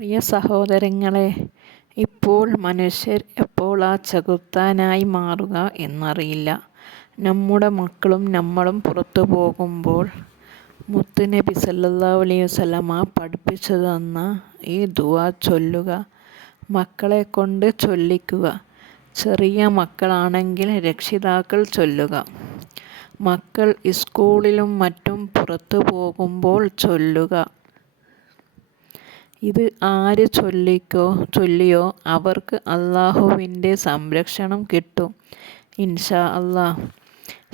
പ്രിയ സഹോദരങ്ങളെ ഇപ്പോൾ മനുഷ്യർ എപ്പോൾ ആ ചകുത്താനായി മാറുക എന്നറിയില്ല. നമ്മുടെ മക്കളും നമ്മളും പുറത്തു പോകുമ്പോൾ മുത്തുനബി സല്ലല്ലാഹു അലൈഹി വസല്ലമ പഠിപ്പിച്ചു തന്ന ഈ ദുആ ചൊല്ലുക മക്കളെ കൊണ്ട് ചൊല്ലിക്കുക. ചെറിയ മക്കളാണെങ്കിൽ രക്ഷിതാക്കൾ ചൊല്ലുക. മക്കൾ സ്കൂളിലും മറ്റും പുറത്തു പോകുമ്പോൾ ചൊല്ലുക. ഇത് ആര് ചൊല്ലിക്കോ ചൊല്ലിയോ അവർക്ക് അള്ളാഹുവിന്റെ സംരക്ഷണം കിട്ടും. ഇൻഷാ അള്ളാഹ്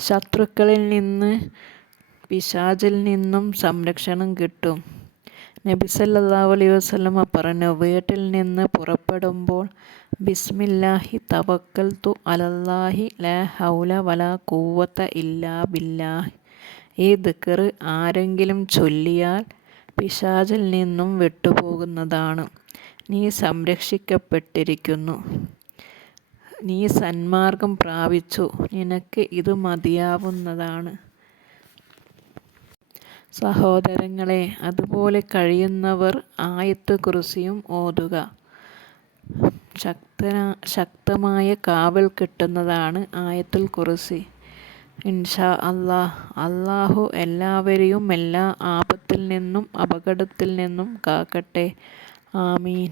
ശത്രുക്കളിൽ നിന്ന് പിശാചിൽ നിന്നും സംരക്ഷണം കിട്ടും. നബി സല്ലല്ലാഹു അലൈഹി വസല്ലമ പറഞ്ഞു വീട്ടിൽ നിന്ന് പുറപ്പെടുമ്പോൾ ബിസ്മില്ലാഹി തവക്കൽ തു അലല്ലാഹി ലാ ഹൗല വലാ കൂവത്ത ഇല്ലാ ബില്ലാഹി. ഈ ദിക്കറ് ആരെങ്കിലും ചൊല്ലിയാൽ പിശാചിൽ നിന്നും വിട്ടുപോകുന്നതാണ്. നീ സംരക്ഷിക്കപ്പെട്ടിരിക്കുന്നു. നീ സന്മാർഗം പ്രാപിച്ചു. നിനക്ക് ഇത് മതിയാവുന്നതാണ്. സഹോദരങ്ങളെ അതുപോലെ കഴിയുന്നവർ ആയത്ത് കുറിസിയും ഓതുക. ശക്ത ശക്തമായ കാവൽ കിട്ടുന്നതാണ് ആയത്തുൽ കുറിസി ഇൻഷാ അള്ളാഹ് അള്ളാഹു എല്ലാവരെയും എല്ലാ ആപത്തിൽ നിന്നും അപകടത്തിൽ നിന്നും കാക്കട്ടെ. ആമീൻ.